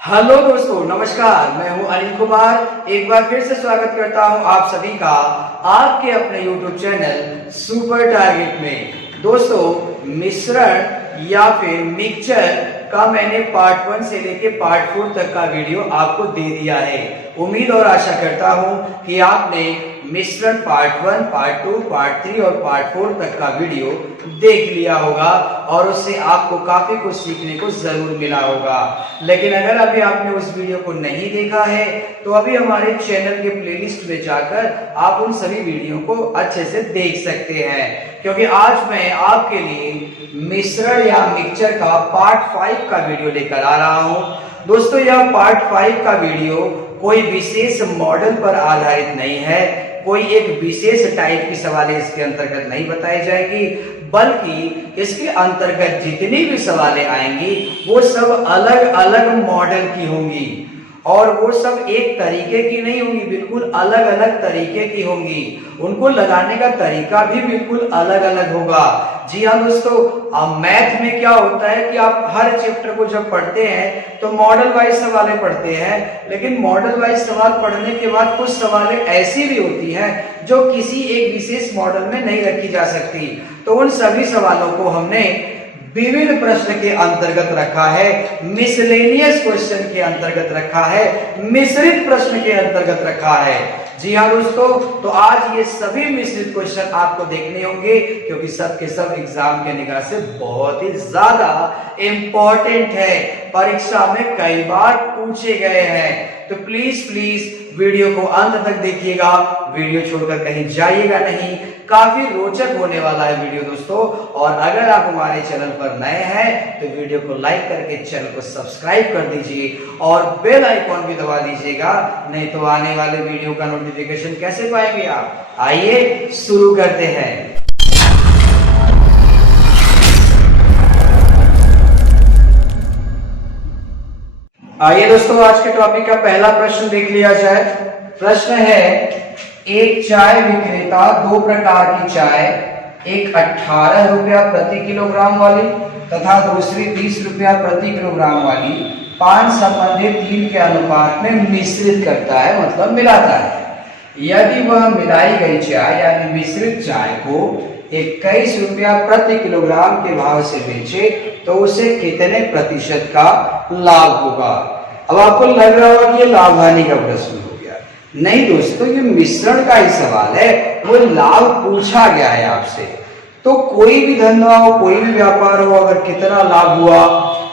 Hello दोस्तों, नमस्कार। मैं हूं अनिल कुमार। एक बार फिर से स्वागत करता हूं आप सभी का आपके अपने YouTube चैनल सुपर टारगेट में। दोस्तों, मिश्रण या फिर मिक्सचर का मैंने पार्ट 1 से लेके पार्ट 4 तक का वीडियो आपको दे दिया है। उम्मीद और आशा करता हूं कि आपने मिश्रण पार्ट 1, पार्ट 2, पार्ट 3 और पार्ट 4 तक का वीडियो देख लिया होगा और उससे आपको काफी कुछ सीखने को जरूर मिला होगा। लेकिन अगर अभी आपने उस वीडियो को नहीं देखा है तो अभी हमारे चैनल के प्लेलिस्ट में जाकर आप उन सभी वीडियो को अच्छे से देख सकते हैं, क्योंकि आज मैं आपके लिए मिश्रण या मिक्सचर का पार्ट 5 का वीडियो लेकर आ रहा हूं। दोस्तों, यह पार्ट 5 का वीडियो कोई विशेष मॉडल पर आधारित नहीं है, कोई एक विशेष टाइप की सवालें इसके अंतर्गत नहीं बताई जाएंगी, बल्कि इसके अंतर्गत जितनी भी सवालें आएंगी वो सब अलग अलग मॉडल की होंगी और वो सब एक तरीके की नहीं होंगी, बिल्कुल अलग अलग तरीके की होंगी। उनको लगाने का तरीका भी बिल्कुल अलग अलग होगा। जी हाँ दोस्तों, अब मैथ में क्या होता है कि आप हर चैप्टर को जब पढ़ते हैं तो मॉडल वाइज सवालें पढ़ते हैं, लेकिन मॉडल वाइज सवाल पढ़ने के बाद कुछ सवालें ऐसी भी होती हैं जो किसी एक विशेष मॉडल में नहीं रखी जा सकती। तो उन सभी सवालों को हमने विविध प्रश्न के अंतर्गत रखा है, मिसलेनियस क्वेश्चन के अंतर्गत रखा है, मिश्रित प्रश्न के अंतर्गत रखा है। जी हाँ दोस्तों, तो आज ये सभी मिश्रित क्वेश्चन आपको देखने होंगे, क्योंकि सब के सब एग्जाम के निगाह से बहुत ही ज्यादा इंपॉर्टेंट है, परीक्षा में कई बार पूछे गए हैं। तो प्लीज वीडियो को अंत तक देखिएगा, वीडियो छोड़कर कहीं जाइएगा नहीं। काफी रोचक होने वाला है वीडियो दोस्तों। और अगर आप हमारे चैनल पर नए हैं तो वीडियो को लाइक करके चैनल को सब्सक्राइब कर दीजिए और बेल आइकॉन भी दबा दीजिएगा, नहीं तो आने वाले वीडियो का नोटिफिकेशन कैसे पाएंगे आप। आइए शुरू करते हैं। आइए दोस्तों, आज के टॉपिक का पहला प्रश्न देख लिया जाए। प्रश्न है, एक चाय विक्रेता दो प्रकार की चाय, एक 18 रुपया प्रति किलोग्राम वाली तथा दूसरी 20 रुपया प्रति किलोग्राम वाली 5 संबंधित 3 के अनुपात में मिश्रित करता है, मतलब मिलाता है। यदि वह मिलाई गई चाय यानी मिश्रित चाय को 21 रुपया प्रति किलोग्राम के भाव से बेचे तो उसे कितने प्रतिशत का लाभ होगा। अब आपको लग रहा होगा कि ये लाभ हानि का प्रश्न हो गया। नहीं दोस्तों, ये मिश्रण का ही सवाल है, वो लाभ पूछा गया है आपसे। तो कोई भी धंधा हो, कोई भी व्यापार हो, अगर कितना लाभ हुआ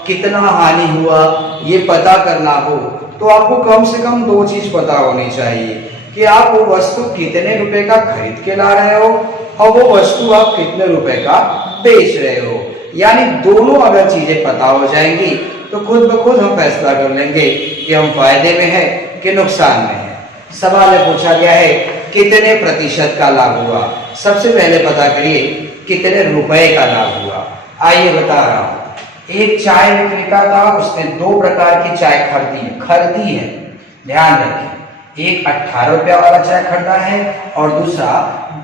कितना हानि हुआ ये पता करना हो तो आपको कम से कम 2 चीज पता होनी चाहिए कि आप वो वस्तु कितने रुपए का खरीद के ला रहे हो और वो वस्तु आप कितने रुपए का बेच रहे हो। यानी दोनों अगर चीजें पता हो जाएंगी तो खुद ब खुद हम फैसला कर लेंगे कि हम फायदे में है कि नुकसान में है। सवाल में पूछा गया है कितने प्रतिशत का लाभ हुआ। सबसे पहले पता करिए कितने रुपए का लाभ हुआ। आइए बता रहा हूं। एक चाय विक्रेता था, उसने 2 प्रकार की चाय खरीदी है। ध्यान रखिए, एक 18 रुपया वाला चाय खरीदा है और दूसरा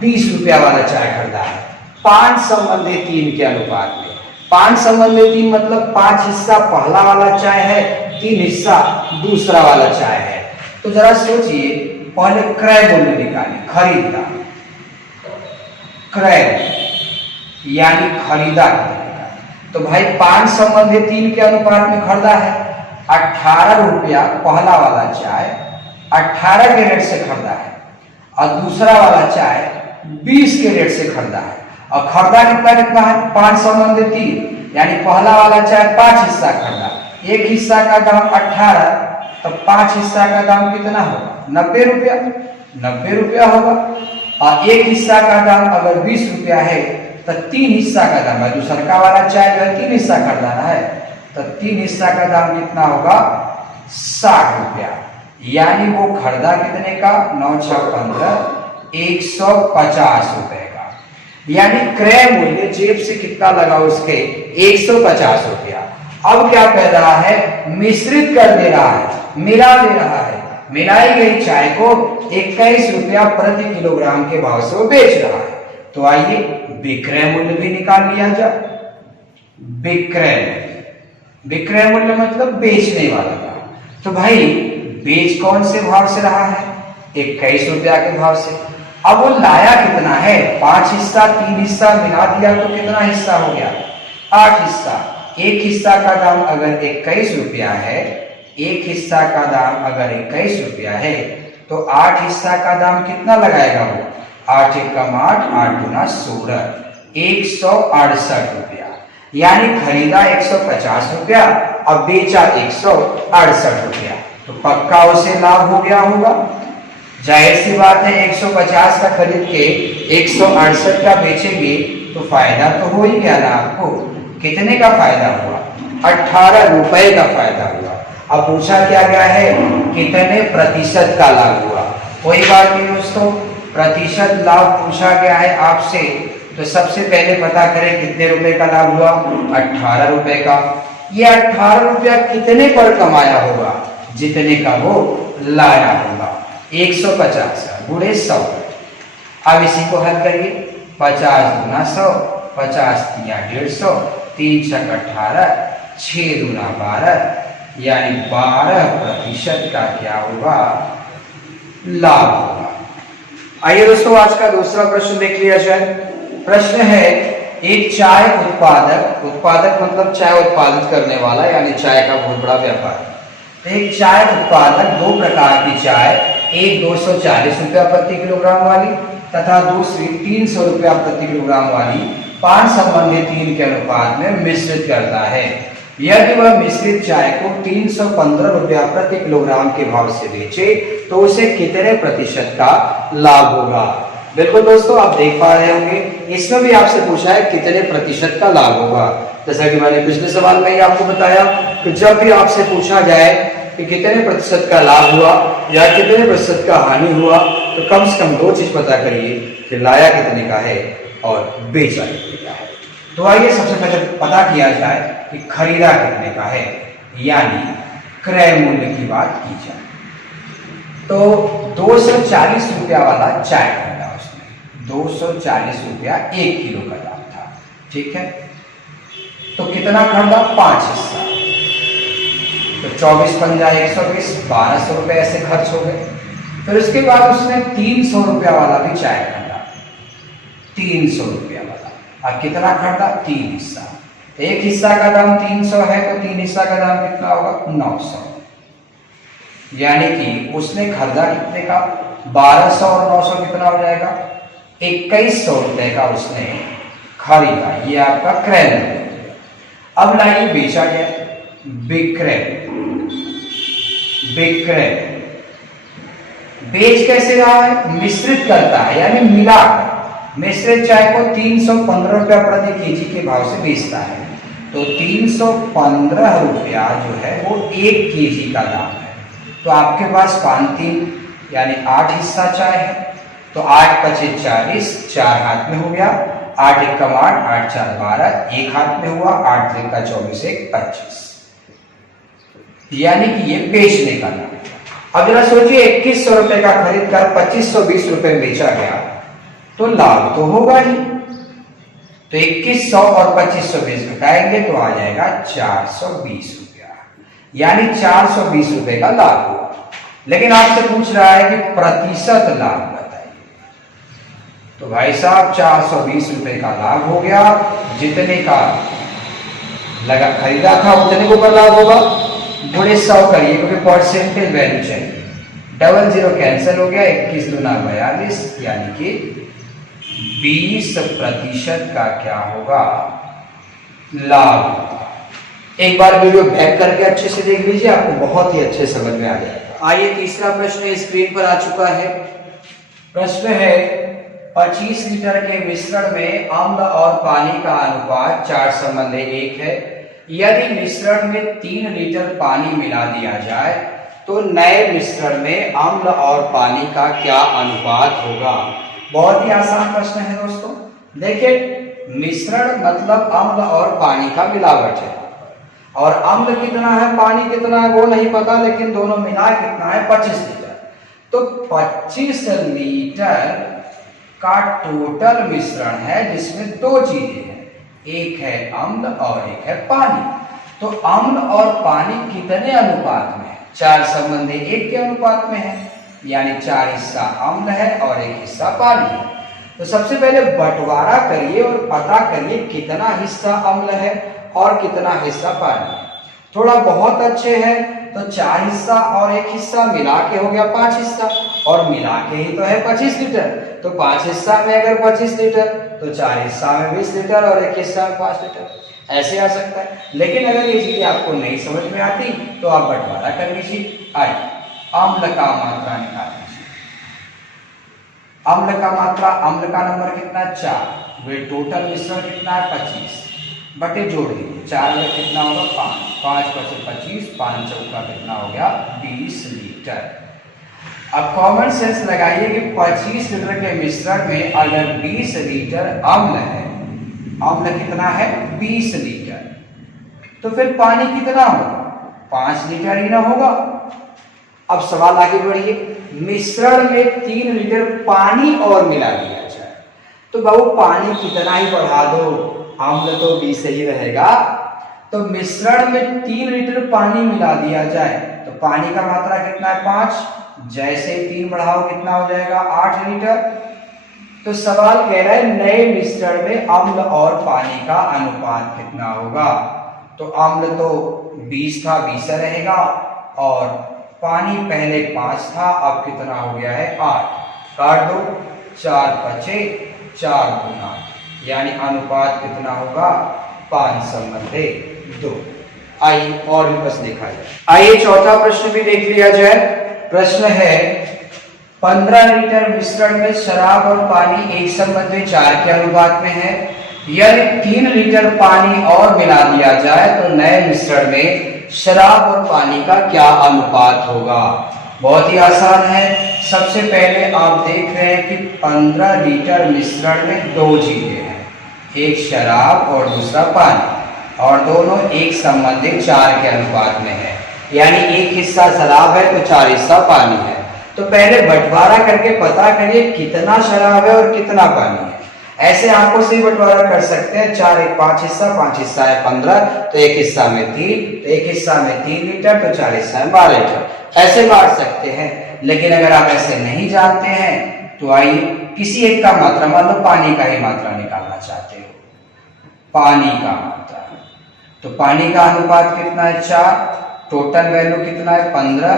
20 रुपया वाला चाय खरीदा है। 5 संबंधित 3 के अनुपात में। 5 संबंधित 3 मतलब 5 हिस्सा पहला वाला चाय है, 3 हिस्सा दूसरा वाला चाय है। तो जरा सोचिए, पहले क्रय मूल्य निकालें, खरीदा, क्रय यानी खरीदा। तो भाई 5 संबंधित 3 के अनुपात में खरीदा है। 18 रुपया पहला वाला चाय 18 के रेट से खरीदा है और दूसरा वाला चाय 20 के रेट से खरीदा है। और खरीदा कितना है? 5 संबंधित 3 यानी पहला वाला चाय 5 हिस्सा खरीदा, एक हिस्सा का दाम 18, तो 5 हिस्सा का दाम कितना होगा? 90 रुपया। 90 रुपया होगा। और एक हिस्सा का दाम अगर 20 रुपया है तो 3 हिस्सा का दाम है। दूसरा वाला चाय अगर 3 हिस्सा खरीदाना है तो 3 हिस्सा का दाम कितना होगा? 60 रुपया। यानी वो खरीदा कितने का? 9 6 15, 150 रुपए का। यानी क्रय मूल्य जेब से कितना लगा उसके? 150 रुपया। अब क्या कह रहा है? मिश्रित कर दे रहा है, मिला दे रहा है। मिलाई गई चाय को 21 रुपया प्रति किलोग्राम के भाव से वो बेच रहा है। तो आइए विक्रय मूल्य भी निकाल लिया जाए। विक्रय मूल्य मतलब बेचने वाला दाम। तो भाई बेच कौन से भाव से रहा है? 21 रुपया के भाव से। अब वो लाया कितना है? 5 हिस्सा, 3 हिस्सा मिला दिया तो कितना हिस्सा हो गया? 8 हिस्सा। एक हिस्सा का दाम अगर 21 रुपया है, एक हिस्सा का दाम अगर 21 रुपया है, तो 8 हिस्सा का दाम कितना लगाएगा वो? 8 एकम 8, 8 गुना 16, 168 रुपया। यानी खरीदा 150 रुपया, अब बेचा 168 रुपया, तो पक्का उसे लाभ हो गया होगा। जाहिर सी बात है, 150 का खरीद के 168 का बेचेंगे तो फायदा तो हो ही गया ना आपको। कितने का फायदा हुआ? 18 रुपए का फायदा हुआ। अब पूछा क्या गया है? कितने प्रतिशत का लाभ हुआ? कोई बात नहीं दोस्तों, प्रतिशत लाभ पूछा गया है आपसे, तो सबसे पहले पता करें कितने रुपए का लाभ हुआ? 18 रुपए का। ये 18 रुपया कितने पर कमाया होगा? जितने का वो लाया होगा। 150 गुणे 100। अब इसी को हल करिए। 50 गुना 100, 50 तिया 150, 3 छक 18, 6 गुना 12, यानी 12% का क्या होगा? लाभ होगा। आइए दोस्तों, आज का दूसरा प्रश्न देख लिया जाए। प्रश्न है, एक चाय उत्पादक, उत्पादक मतलब चाय उत्पादित करने वाला, यानी चाय का बहुत बड़ा व्यापार। एक चाय उत्पादक 2 प्रकार की चाय, एक 240 रुपया प्रति किलोग्राम वाली तथा दूसरी 300 रुपया प्रति किलोग्राम वाली 5 संबंधित 3 के अनुपात में मिश्रित करता है। यदि वह मिश्रित चाय को 315 रुपया प्रति किलोग्राम के भाव से बेचे तो उसे कितने प्रतिशत का लाभ होगा? बिल्कुल दोस्तों, आप देख पा रहे होंगे, इसमें भी आपसे पूछा है कितने प्रतिशत का लाभ होगा। जैसा कि मैंने पिछले सवाल में ही आपको बताया कि जब भी आपसे पूछा जाए कि कितने प्रतिशत का लाभ हुआ या कितने प्रतिशत का हानि हुआ, तो कम से कम 2 चीज पता करिए कि लाया कितने का है और बेचा कितने का है। तो आइए सबसे पहले पता किया जाए कि खरीदा कितने का है, यानी क्रय मूल्य की बात की जाए। तो 240 रुपया वाला चाय खरीदा उसने, 240 रुपया 1 किलो का दाम था, ठीक है। तो कितना खरीदा? 5 हिस्सा, तो 24 पंजा 120, 1200 रुपये ऐसे खर्च हो गए। फिर उसके बाद उसने 300 रुपया वाला भी चाय खरीदा, 300 रुपया वाला। अब कितना खरीदा? 3 हिस्सा। एक हिस्सा का दाम 300 है, तो 3 हिस्सा का दाम कितना होगा? 900। यानी कि उसने खरीदा कितने का? 1200 और 900 कितना हो जाएगा? 2100 रुपए का उसने खरीदा। ये आपका क्रय मूल्य। अब लाइए बेचा गया, विक्रय। विक्रय बेच कैसे रहा है? मिश्रित करता है, यानी मिला। मिश्रित चाय को 315 रुपया प्रति केजी के भाव से बेचता है, तो 315 रुपया जो है वो 1 केजी का दाम है। तो आपके पास 5 3 यानी 8 हिस्सा चाय है, तो 8 पचे 40, 4 हाथ में हो गया, 8 एकम 8, 8 4 12, 1 हाथ में हुआ, 8 3 का 24, 1 25, यानी कि ये बेचने का दाम। अब जरा सोचिए, 2100 रुपए का खरीद कर 2520 रुपए बेचा गया, तो लाभ तो होगा ही। तो 2100 और 2520 घटाएंगे तो आ जाएगा 420 रुपया, यानी 420 रुपए का लाभ हुआ। लेकिन आपसे पूछ रहा है कि प्रतिशत लाभ बताइए। तो भाई साहब 420 रुपए का लाभ हो गया, जितने का लगा खरीदा था उतने को लाभ होगा, गुणे 100 करिए क्योंकि परसेंटेज वैल्यू चाहिए। 00 कैंसिल हो गया, 21 दूना 42, यानी कि 20% का क्या होगा? लाभ। एक बार वीडियो बैक करके अच्छे से देख लीजिए, आपको बहुत ही अच्छे समझ में आ जाएगा। आइए तीसरा प्रश्न स्क्रीन पर आ चुका है। प्रश्न है, 25 लीटर के मिश्रण में अम्ल और पानी का अनुपात 4:1 है। यदि मिश्रण में 3 लीटर पानी मिला दिया जाए तो नए मिश्रण में अम्ल और पानी का क्या अनुपात होगा? बहुत ही आसान प्रश्न है दोस्तों। देखिए, मिश्रण मतलब अम्ल और पानी का मिलावट है, और अम्ल कितना है पानी कितना है वो नहीं पता, लेकिन दोनों मिला कितना है? 25 लीटर। तो 25 लीटर का टोटल मिश्रण है जिसमें 2 चीजें हैं, एक है अम्ल और एक है पानी। तो अम्ल और पानी कितने अनुपात में है? 4 संबंधी 1 के अनुपात में है, यानी 4 हिस्सा अम्ल है और 1 हिस्सा पानी है। तो सबसे पहले बंटवारा करिए और पता करिए कितना हिस्सा अम्ल है और कितना हिस्सा पानी है। थोड़ा बहुत अच्छे हैं तो 4 हिस्सा और 1 हिस्सा मिला के हो गया 5 हिस्सा, और मिला के ही तो है 25 लीटर। तो 5 हिस्सा में अगर 25 लीटर तो 4 हिस्सा में 20 लीटर और 1 हिस्सा में 5 लीटर, ऐसे आ सकता है। लेकिन अगर ये चीजें आपको नहीं समझ में आती तो आप बंटवारा कर लीजिए। आइए अम्ल का मात्रा निकाल लीजिए। अम्ल का मात्रा, अम्ल का नंबर कितना 4, वे टोटल मिश्रण कितना है 25, बटे जोड़ दीजिए। 4 में कितना होगा 5, 5 बचे 25, 5 चौका कितना हो गया 20 लीटर। अब कॉमन सेंस लगाइए कि 25 लीटर के मिश्रण में अगर 20 लीटर अम्ल है, अम्ल कितना है 20 लीटर, तो फिर पानी कितना होगा 5 लीटर ही ना होगा। अब सवाल आगे बढ़िए, मिश्रण में 3 लीटर पानी और मिला दिया जाए, तो बाबू पानी कितना ही बढ़ा दो, अम्ल तो 20 ही रहेगा। तो मिश्रण में 3 लीटर पानी मिला दिया जाए तो पानी का मात्रा कितना है 5, जैसे 3 बढ़ाओ कितना हो जाएगा 8 लीटर। तो सवाल कह रहा है नए मिश्रण में अम्ल और पानी का अनुपात कितना होगा। तो अम्ल तो 20 था, 20 रहेगा, और पानी पहले 5 था, अब कितना हो गया है 8। काट दो, 4 बचे 4 गुना, यानी अनुपात कितना होगा 5 संबंधी 2। आइए और भी प्रश्न देखा जाए। आइए चौथा प्रश्न भी देख लिया जाए। प्रश्न है 15 लीटर मिश्रण में शराब और पानी 1:4 के अनुपात में है। यदि 3 लीटर पानी और मिला दिया जाए तो नए मिश्रण में शराब और पानी का क्या अनुपात होगा। बहुत ही आसान है। सबसे पहले आप देख रहे हैं कि 15 लीटर मिश्रण में 2 चीजें हैं, एक शराब और दूसरा पानी, और दोनों एक संबंधित 4 के अनुपात में है, यानी 1 हिस्सा शराब है तो 4 हिस्सा पानी है। तो पहले बंटवारा करके पता करिए कितना शराब है और कितना पानी है। ऐसे आंखों से बंटवारा कर सकते हैं, 4 1 5 हिस्सा, 5 हिस्सा है 15, तो 1 हिस्सा में 3, तो 1 हिस्सा में 3 लीटर, तो 4 हिस्सा में 12 लीटर, ऐसे बांट सकते हैं। लेकिन अगर आप ऐसे नहीं जानते हैं तो आइए किसी एक का मात्रा, मान लो पानी का ही मात्रा निकालना चाहते हो, पानी का मात्रा, तो पानी का अनुपात कितना है 4, टोटल वैल्यू कितना है 15,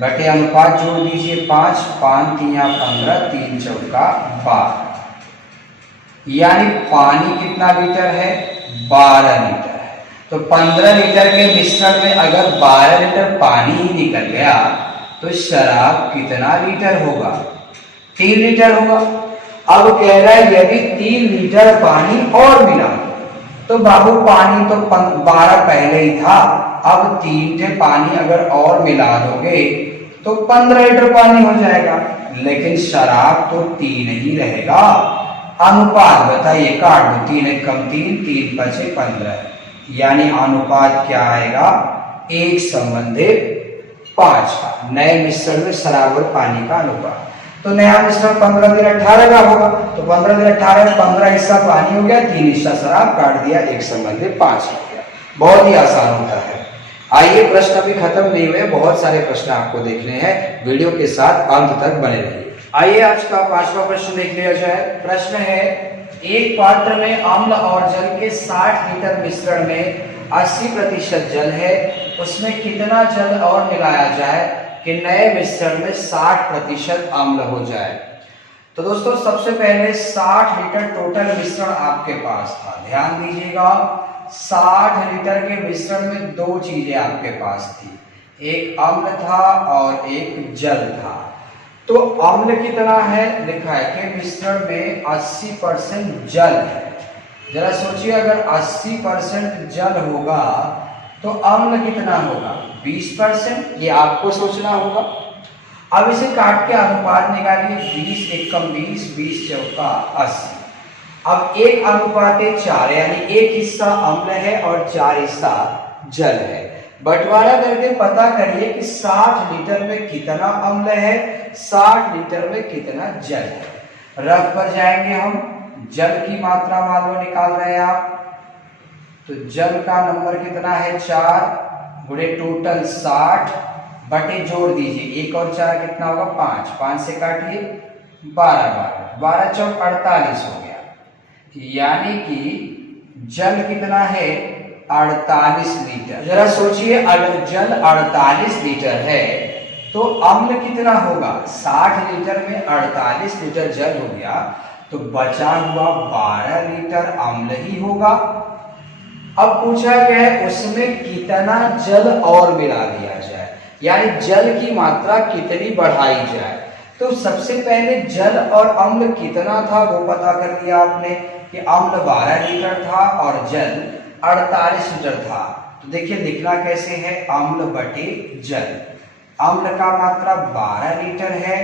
बटे अनुपात जोड़ दीजिए 5, 5 3 15, 3 चौका 12, यानी पानी कितना लीटर है 12 लीटर है। तो 15 लीटर के मिश्रण में अगर 12 लीटर पानी ही निकल गया तो शराब कितना लीटर होगा 3 लीटर होगा। अब कह रहा है यदि 3 लीटर पानी और मिला तो बाबू पानी तो 12 पहले ही था, अब 3 पानी अगर और मिला दोगे तो 15 लीटर पानी हो जाएगा, लेकिन शराब तो 3 ही रहेगा। अनुपात बताइए, काट दो, 3 1 कम 3, 3 बचे 15, यानी अनुपात क्या आएगा 1:5 का। नए मिश्रण में शराब और पानी का अनुपात, तो नया मिश्रण 15 दिन 18 का होगा, तो 15 दिन 18 15 हिस्सा पानी हो गया, 3 हिस्सा शराब, काट दिया 1:5 हो गया। बहुत ही आसान होता है। आइए प्रश्न अभी खत्म नहीं हुए, बहुत सारे प्रश्न आपको देखने हैं, वीडियो के साथ अंत तक बने रहिए। आइए आज का 5वां प्रश्न देख लिया जाए। प्रश्न है एक पात्र में अम्ल और जल के 60 लीटर मिश्रण में 80% जल है, उसमें कितना जल और मिलाया जाए कि नए मिश्रण में 60% अम्ल हो जाए। तो दोस्तों सबसे पहले 60 लीटर टोटल मिश्रण आपके पास था, ध्यान दीजिएगा 60 लीटर के मिश्रण में 2 चीजें आपके पास थी, एक अम्ल था और एक जल था। तो अम्ल कितना है, लिखा है कि मिश्रण में 80% जल है। जरा सोचिए अगर 80% जल होगा तो अम्ल कितना होगा 20%, ये आपको सोचना होगा। अब इसे काट के अनुपात निकालिए, 20 1 कम 20, 20 चौका 80। अब 1 अनुपात 4, यानी 1 हिस्सा अम्ल है और 4 हिस्सा जल है। बंटवारा करके पता करिए कि 60 लीटर में कितना अम्ल है, 60 लीटर में कितना जल है। रफ पर जाएंगे हम, जल की मात्रा मान लो निकाल रहे हैं आप, तो जल का नंबर कितना है 4 गुणे टोटल 60 बटे जोड़ दीजिए, 1 और 4 कितना होगा 5, 5 से काटिए 12, 12 चौक 48 हो गया। यानी कि जल कितना है 48 लीटर। जरा सोचिए अगर जल 48 लीटर है तो अम्ल कितना होगा, 60 लीटर में 48 लीटर जल हो गया तो बचा हुआ 12 लीटर अम्ल ही होगा। अब पूछा गया है उसमें कितना जल और मिला दिया जाए, यानी जल की मात्रा कितनी बढ़ाई जाए। तो सबसे पहले जल और अम्ल कितना था वो पता कर लिया आपने कि अम्ल 12 लीटर था और जल 48 लीटर था। तो देखिए लिखना कैसे है, अम्ल बटे जल। अम्ल का मात्रा 12 लीटर है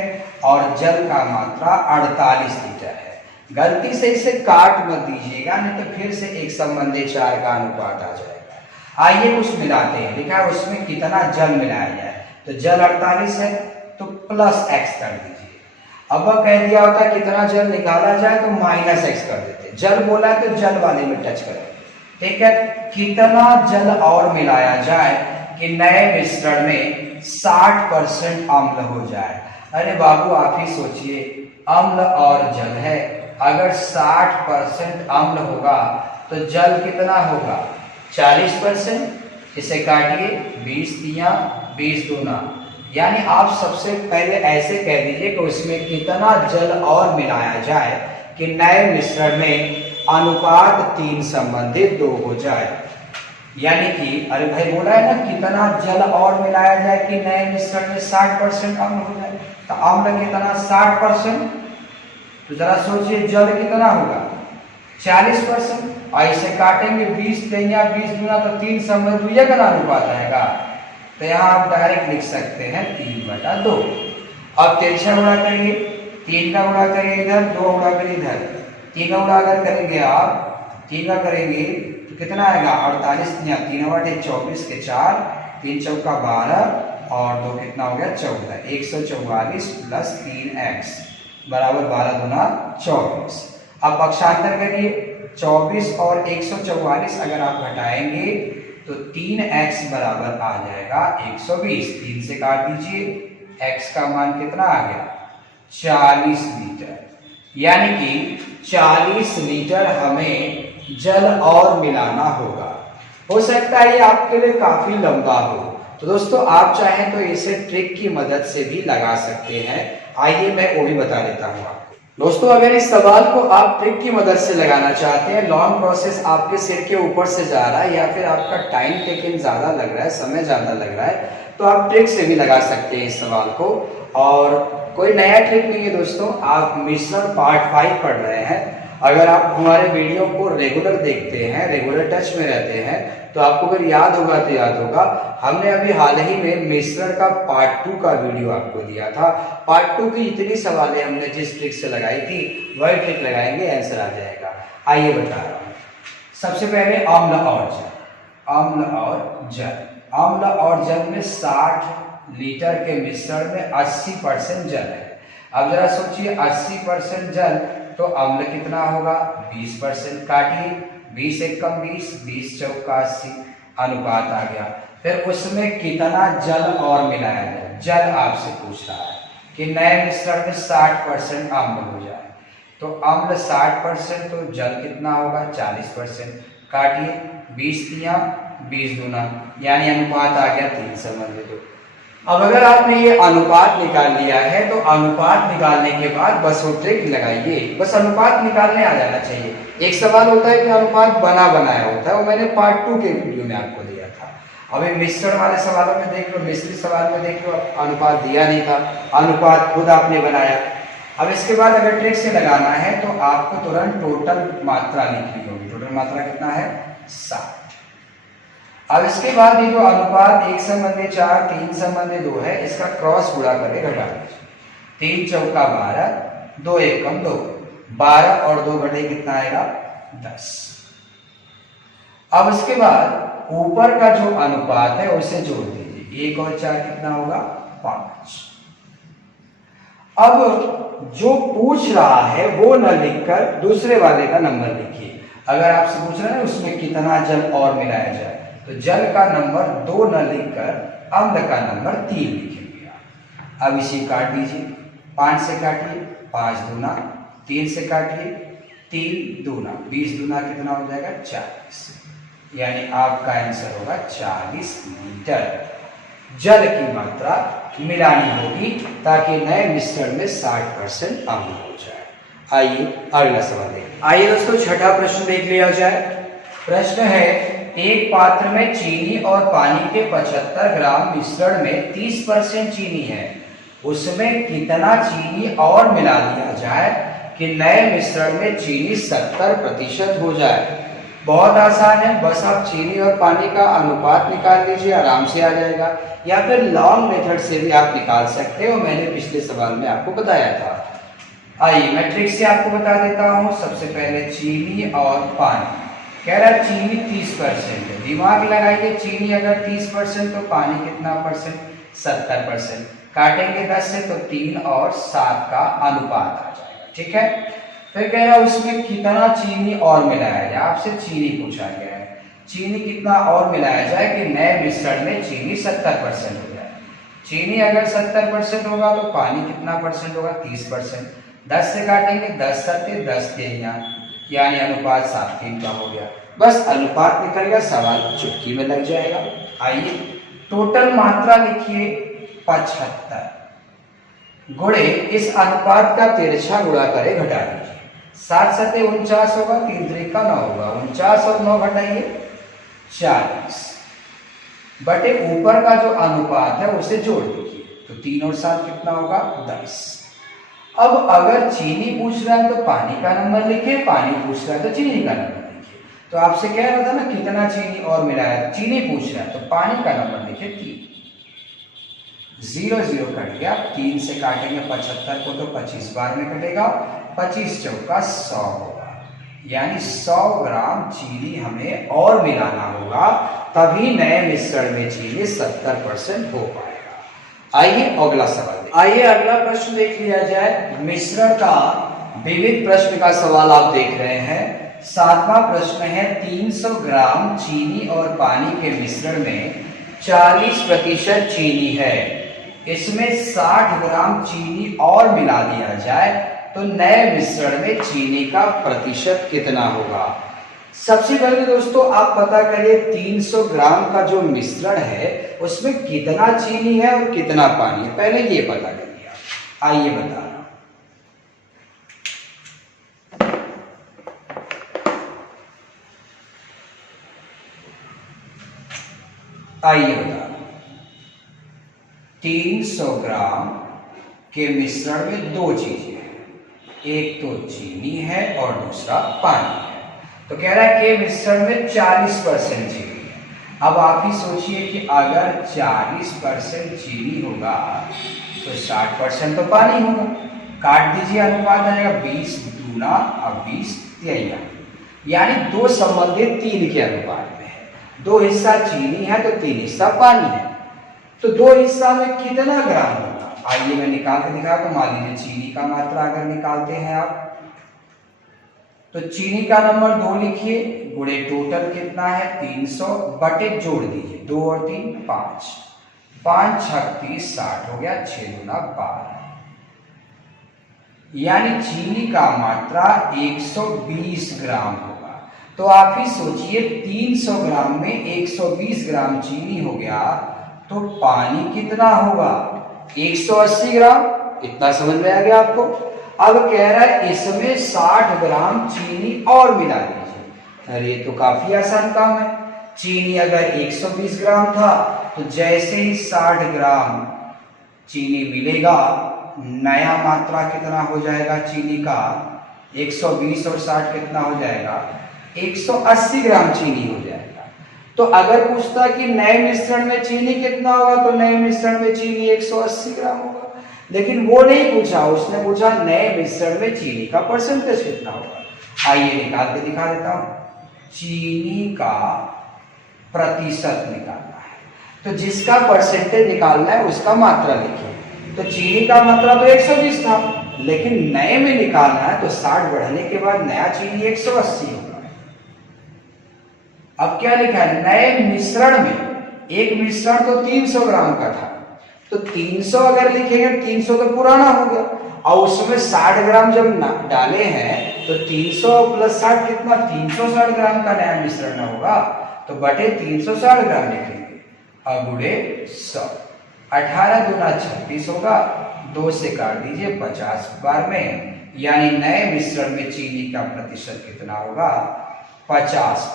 और जल का मात्रा 48 लीटर है। गलती से इसे काट मत दीजिएगा, नहीं तो फिर से 1:4 का अनुपात आ जाएगा। आइए कुछ मिलाते हैं, लिखा है उसमें कितना जल मिलाया जाए, तो जल 48 है तो प्लस x कर दीजिए। अब वह कह दिया होता कितना जल निकाला जाए तो -x कर देते, जल बोला है तो जल वाले में टच करें, ठीक है। कितना जल और मिलाया जाए कि नए मिश्रण में 60% अम्ल हो जाए। अरे बाबू आप ही सोचिए, अम्ल और जल है, अगर 60% अम्ल होगा तो जल कितना होगा 40%। इसे काटिए 20 तिया 20 दूना, यानी आप सबसे पहले ऐसे कह दीजिए कि उसमें कितना जल और मिलाया जाए कि नए मिश्रण में अनुपात 3 संबंधित 2 हो जाए। यानी कि अरे भाई बोला है ना कितना जल और मिलाया जाए कि नए मिश्रण में 60% अम्ल हो जाए, तो अम्ल कितना 60%, तो जरा सोचिए जल कितना होगा 40%। और इसे काटेंगे 20 तिया 20 दूना तो 3 संबंधित 2 का अनुपात आएगा, तो यहाँ आप डायरेक्ट लिख सकते हैं 3/2। अब तिरछा गुणा करिए, 3 का गुणा करिए इधर, 2 गुणा करिए इधर, 3 का गुणा अगर करेंगे आप 3 का करेंगे तो कितना आएगा 48 या 3/24 के 4, 3 चौका 12 और 2 कितना हो गया 14, 144 प्लस 3x बराबर 12 दूना 24। अब पक्षांतर करिए, 24 और 144 अगर आप घटाएंगे तो 3x बराबर आ जाएगा 120। 3 से काट दीजिए, x का मान कितना आ गया 40 लीटर। यानी कि 40 लीटर हमें जल और मिलाना होगा। हो सकता है ये आपके लिए काफी लंबा हो, तो दोस्तों आप चाहें तो इसे ट्रिक की मदद से भी लगा सकते हैं। आइए मैं वो भी बता देता हूँ आपको। दोस्तों अगर इस सवाल को आप ट्रिक की मदद से लगाना चाहते हैं, लॉन्ग प्रोसेस आपके सिर के ऊपर से जा रहा है या फिर आपका टाइम टेकिंग ज्यादा लग रहा है, समय ज्यादा लग रहा है, तो आप ट्रिक से भी लगा सकते हैं इस सवाल को। और कोई नया ट्रिक नहीं है दोस्तों, आप मिश्रण पार्ट 5 पढ़ रहे हैं। अगर आप हमारे वीडियो को रेगुलर देखते हैं, रेगुलर टच में रहते हैं, तो आपको अगर याद होगा तो याद होगा, हमने अभी हाल ही में मिश्रण का पार्ट 2 का वीडियो आपको दिया था। पार्ट 2 की जितनी सवालें हमने जिस ट्रिक से लगाई थी वही ट्रिक लगाएंगे, आंसर आ जाएगा। आइए बता रहा हूँ। सबसे पहले अम्ल और जल, अम्ल और जल, अम्ल और जल में 60 लीटर के मिश्रण में 80% जल है। अब जरा सोचिए 80% जल तो अम्ल कितना होगा 20%, काटिए 20 एक कम 20, 20 चौका 80 अनुपात आ गया। फिर उसमें कितना जल और मिलाया जाए, जल आपसे पूछ रहा है कि नए मिश्रण में 60% अम्ल हो जाए, तो अम्ल 60% तो जल कितना होगा 40%, काटिए 20 तिया 20 दूना, यानी अनुपात आ गया 3 संबंधित। अब अगर आपने ये अनुपात निकाल लिया है तो अनुपात निकालने के बाद बस वो ट्रिक लगाइए, बस अनुपात निकालने आ जाना चाहिए। एक सवाल होता है कि अनुपात बना बनाया होता है, वो मैंने पार्ट 2 के वीडियो में आपको दिया था। अभी मिश्रण वाले सवालों में देख लो, मिश्रित सवाल में देख लो, अनुपात दिया नहीं था, अनुपात खुद आपने बनाया। अब इसके बाद अगर ट्रिक से लगाना है तो आपको तुरंत टोटल मात्रा लिखनी होगी। टोटल मात्रा कितना है 60। अब इसके बाद ये जो अनुपात 1:4, 3:2 है, इसका क्रॉस गुणा करके घटा दीजिए। 3 चौका 12, 2 एकम 2, 12 और 2 घटे कितना आएगा 10। अब इसके बाद ऊपर का जो अनुपात है उसे जोड़ दीजिए, 1 और 4 कितना होगा 5। अब जो पूछ रहा है वो न लिखकर दूसरे वाले का नंबर लिखिए। अगर आपसे पूछ रहा है उसमें कितना जल और मिलाया जाए, तो जल का नंबर 2 न लिखकर अम्ल का नंबर 3 लिखेंगे आप। अब इसे काट दीजिए, 5 से काटिए, 5 दूना, 3 से काटिए, 3 दूना, 20 दूना कितना हो जाएगा 40, यानी आपका आंसर होगा 40 लीटर जल की मात्रा मिलानी होगी ताकि नए मिश्रण में 60% अम्ल हो जाए। आइए अगला सवाल देखें। आइए दोस्तों छठा प्रश्न देख लिया जाए। प्रश्न है, एक पात्र में चीनी और पानी के 75 ग्राम मिश्रण में 30% चीनी है, उसमें कितना चीनी और मिला दिया जाए कि नए मिश्रण में चीनी 70% हो जाए। बहुत आसान है, बस आप चीनी और पानी का अनुपात निकाल लीजिए, आराम से आ जाएगा, या फिर लॉन्ग मेथड से भी आप निकाल सकते हो, मैंने पिछले सवाल में आपको बताया था। आइए मैं ट्रिक से आपको बता देता हूं। सबसे पहले चीनी और पानी, कह रहा है चीनी 30% है, दिमाग लगाइए, चीनी अगर 30% तो पानी कितना परसेंट 70%, काटेंगे 10 से तो 3 और 7 का अनुपात आ जाएगा, ठीक है। फिर कह रहा है उसमें कितना चीनी और मिलाया जाए, आपसे चीनी पूछा गया है, चीनी कितना और मिलाया जाए कि नए मिश्रण में चीनी 70% हो जाए। चीनी अगर 70% होगा तो पानी कितना परसेंट होगा 30%, 10 से काटेंगे, 10 सत्ते 10 तेइयां, यानी अनुपात 7:3 का हो गया। बस अनुपात निकल गया, सवाल चुटकी में लग जाएगा। आइए टोटल मात्रा लिखिए 75 गुणे इस अनुपात का तिरछा गुणा करें, घटा दीजिए, 7 सत्ते 49 होगा, 3 त्रिका 9 होगा, 49 और 9 घटाइए 40 बटे ऊपर का जो अनुपात है उसे जोड़ दीजिए, तो 3 और 7 कितना होगा 10। अब अगर चीनी पूछ रहा है तो पानी का नंबर लिखे, पानी पूछ रहा है तो चीनी का नंबर लिखे। तो आपसे कह रहा था ना कितना चीनी और मिलाया, चीनी पूछ रहा है तो पानी का नंबर लिखे 3। 0 0 कट गया, 3 से काटेंगे 75 को तो 25 बार में कटेगा, 25 चौका 100 होगा, यानी 100 ग्राम चीनी हमें और मिलाना होगा, तभी नए मिश्रण में चीनी 70% हो पाएगा। आइए अगला सवाल, आइए अगला प्रश्न देख लिया जाए। मिश्रण का विविध प्रश्न का सवाल आप देख रहे हैं। 7वां प्रश्न है, 300 ग्राम चीनी और पानी के मिश्रण में 40% चीनी है, इसमें 60 ग्राम चीनी और मिला दिया जाए तो नए मिश्रण में चीनी का प्रतिशत कितना होगा। सबसे पहले दोस्तों आप पता करिए 300 ग्राम का जो मिश्रण है उसमें कितना चीनी है और कितना पानी है, पहले ये पता करिए। आइए बता रहा हूं, आइए बता रहा हूं, 300 ग्राम के मिश्रण में 2 चीजें हैं, एक तो चीनी है और दूसरा पानी है। तो कह रहा है कि मिश्रण में 40% चीनी है। अब आप ही सोचिए कि अगर 40% चीनी होगा तो 60% तो पानी होगा, काट दीजिए, अनुपात आएगा 20 दूना और 20 तिहाइयां, यानी 2 संबंधित 3 के अनुपात में है। 2 हिस्सा चीनी है तो 3 हिस्सा पानी है, तो 2 हिस्सा में कितना ग्राम होगा। आइए मैं निकाल के दिखा, तो मान लीजिए चीनी का मात्रा अगर निकालते हैं आप तो चीनी का नंबर 2 लिखिए, गुणे टोटल कितना है 300 बटे जोड़ दीजिए 2 और 3 5, 5 छक 30 60 हो गया, 6 दूना 12, यानी चीनी का मात्रा 120 ग्राम होगा। तो आप ही सोचिए 300 ग्राम में 120 ग्राम चीनी हो गया तो पानी कितना होगा 180 ग्राम, इतना समझ में आ गया आपको। अब कह रहा है इसमें 60 ग्राम चीनी और मिला दीजिए। अरे ये तो काफी आसान काम है। चीनी अगर 120 ग्राम था तो जैसे ही 60 ग्राम चीनी मिलेगा, नया मात्रा कितना हो जाएगा चीनी का 120 और 60 कितना हो जाएगा 180 ग्राम चीनी हो जाएगा। तो अगर पूछता कि नए मिश्रण में चीनी कितना होगा तो नए मिश्रण में चीनी 180 ग्राम होगा, लेकिन वो नहीं पूछा, उसने पूछा नए मिश्रण में चीनी का परसेंटेज कितना होगा। आइए निकाल के दिखा देता हूं। चीनी का प्रतिशत निकालना है तो जिसका परसेंटेज निकालना है उसका मात्रा लिखिए। तो चीनी का मात्रा तो 120 था, लेकिन नए में निकालना है तो 60 बढ़ने के बाद नया चीनी 180 होगा। अब क्या लिखा है नए मिश्रण में, एक मिश्रण तो 300 ग्राम का था, तो 300 अगर लिखेंगे 300 तो पुराना हो गया, और उसमें 60 ग्राम जब डाले हैं तो 300 प्लस 60 कितना, 360 ग्राम का नया मिश्रण होगा, तो बटे 360 ग्राम लिखेंगे और गुणे 100। 18 दूना 36 होगा, 2 से काट दीजिए 50 बार में, यानी नए मिश्रण में चीनी का प्रतिशत कितना होगा, 50।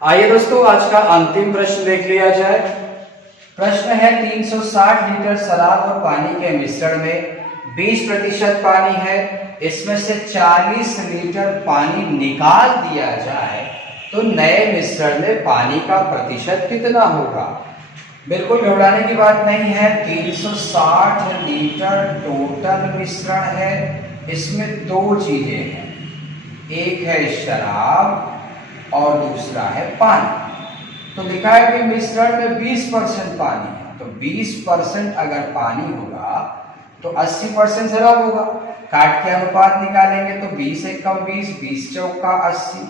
आइए दोस्तों आज का अंतिम प्रश्न देख लिया जाए। प्रश्न है 360 लीटर शराब और पानी के मिश्रण में 20% पानी है, इसमें से 40 लीटर पानी निकाल दिया जाए तो नए मिश्रण में पानी का प्रतिशत कितना होगा। बिल्कुल घबराने की बात नहीं है, 360 लीटर टोटल मिश्रण है, इसमें दो चीजें हैं, एक है शराब और दूसरा है पानी। तो लिखा है कि मिश्रण में 20% पानी है, तो 20% अगर पानी होगा तो 80% शराब होगा। काट के अनुपात निकालेंगे तो 20 एकम 20, 20 चौका 80,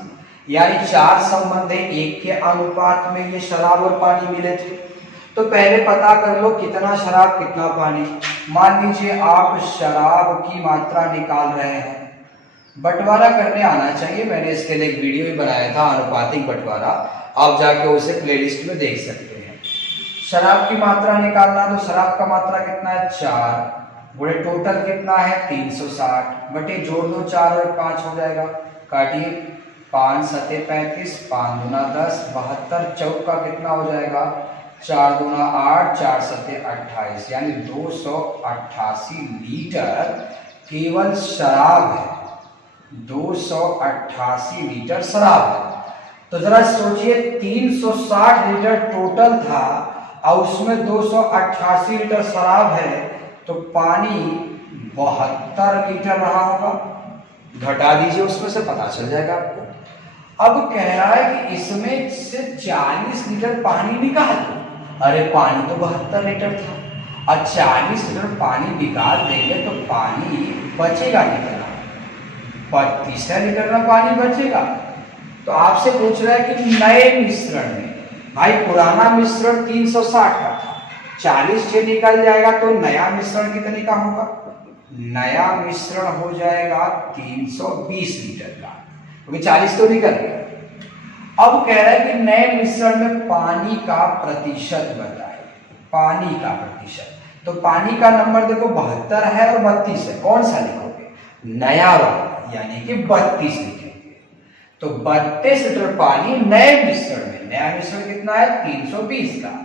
यानी 4 संबंध है, 1 के अनुपात में ये शराब और पानी मिले थे। तो पहले पता कर लो कितना शराब कितना पानी। मान लीजिए आप शराब की मात्रा निकाल रहे हैं, बंटवारा करने आना चाहिए, मैंने इसके लिए एक वीडियो भी बनाया था अनुपातिक बंटवारा, आप जाके उसे प्लेलिस्ट में देख सकते हैं। शराब की मात्रा निकालना, तो शराब का मात्रा कितना है 4, गुणे टोटल कितना है 360, बटे जोड़ दो 4 और 5 हो जाएगा, काटिए 5 सते 35, 5 दूना 10, 72 चौका कितना हो जाएगा 4 दूना 8, 4 सते 28, यानी 288 लीटर केवल शराब है, 288 लीटर शराब है। तो जरा सोचिए 360 लीटर टोटल था और उसमें 288 लीटर शराब है, तो पानी 72 लीटर रहा होगा, घटा दीजिए उसमें से पता चल जाएगा आपको। अब कह रहा है कि इसमें से 40 लीटर पानी निकाल दो, अरे पानी तो 72 लीटर था और 40 लीटर पानी निकाल देंगे तो पानी बचेगा कितना, 32 लीटर में पानी बचेगा। तो आपसे पूछ रहा है कि नए मिश्रण में, भाई पुराना मिश्रण 360 का था, 40 से निकल जाएगा तो नया मिश्रण कितने का होगा, नया मिश्रण हो जाएगा 320 लीटर का, क्योंकि 40 तो निकल गया। अब कह रहा है कि नए मिश्रण में पानी का प्रतिशत बताए, पानी का प्रतिशत। तो पानी का नंबर देखो 72 है और 32 है, कौन सा लिखोगे, नया वाला, यानी कि 32 लिखेंगे। तो 32 लीटर पानी नए मिश्रण में, नया मिश्रण कितना है 320 का,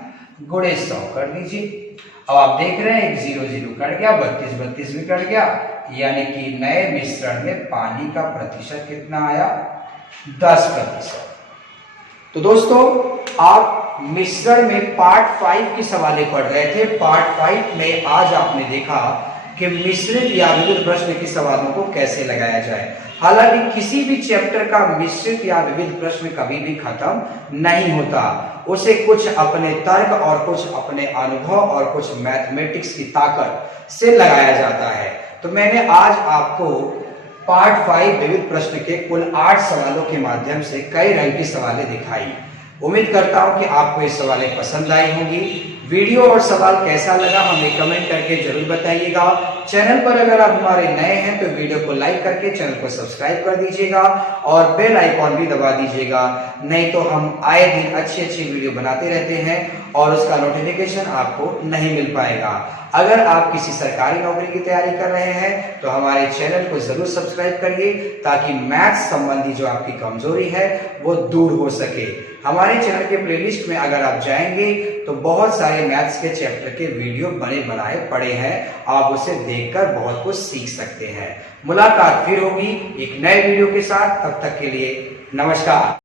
गुणे 100 कर दीजिए। अब आप देख रहे हैं 1 0 0 कट गया, 32 32 भी कट गया, यानी कि नए मिश्रण में पानी का प्रतिशत कितना आया 10%। तो दोस्तों आप मिश्रण में पार्ट 5 की सवालें पढ़ रहे थे। पार्ट 5 में आज आपने देखा कि मिश्रित या विविध प्रश्न की सवालों को कैसे लगाया जाए। हालांकि किसी भी चैप्टर का मिश्रित या विविध प्रश्न कभी भी खत्म नहीं होता, उसे कुछ अपने तर्क और कुछ अपने अनुभव और कुछ मैथमेटिक्स की ताकत से लगाया जाता है। तो मैंने आज आपको पार्ट 5 विविध प्रश्न के कुल 8 सवालों के माध्यम से कई रंग की सवालें दिखाई। उम्मीद करता हूं कि आपको ये सवालें पसंद आई होंगी। वीडियो और सवाल कैसा लगा हमें कमेंट करके जरूर बताइएगा। चैनल पर अगर आप हमारे नए हैं तो वीडियो को लाइक करके चैनल को सब्सक्राइब कर दीजिएगा और बेल आइकॉन भी दबा दीजिएगा, नहीं तो हम आए दिन अच्छी अच्छी वीडियो बनाते रहते हैं और उसका नोटिफिकेशन आपको नहीं मिल पाएगा। अगर आप किसी सरकारी नौकरी की तैयारी कर रहे हैं तो हमारे चैनल को जरूर सब्सक्राइब करिए, ताकि मैथ्स संबंधी जो आपकी कमजोरी है वो दूर हो सके। हमारे चैनल के प्लेलिस्ट में अगर आप जाएंगे तो बहुत सारे मैथ्स के चैप्टर के वीडियो बने बनाए पड़े हैं, आप उसे देखकर बहुत कुछ सीख सकते हैं। मुलाकात फिर होगी एक नए वीडियो के साथ, तब तक के लिए नमस्कार।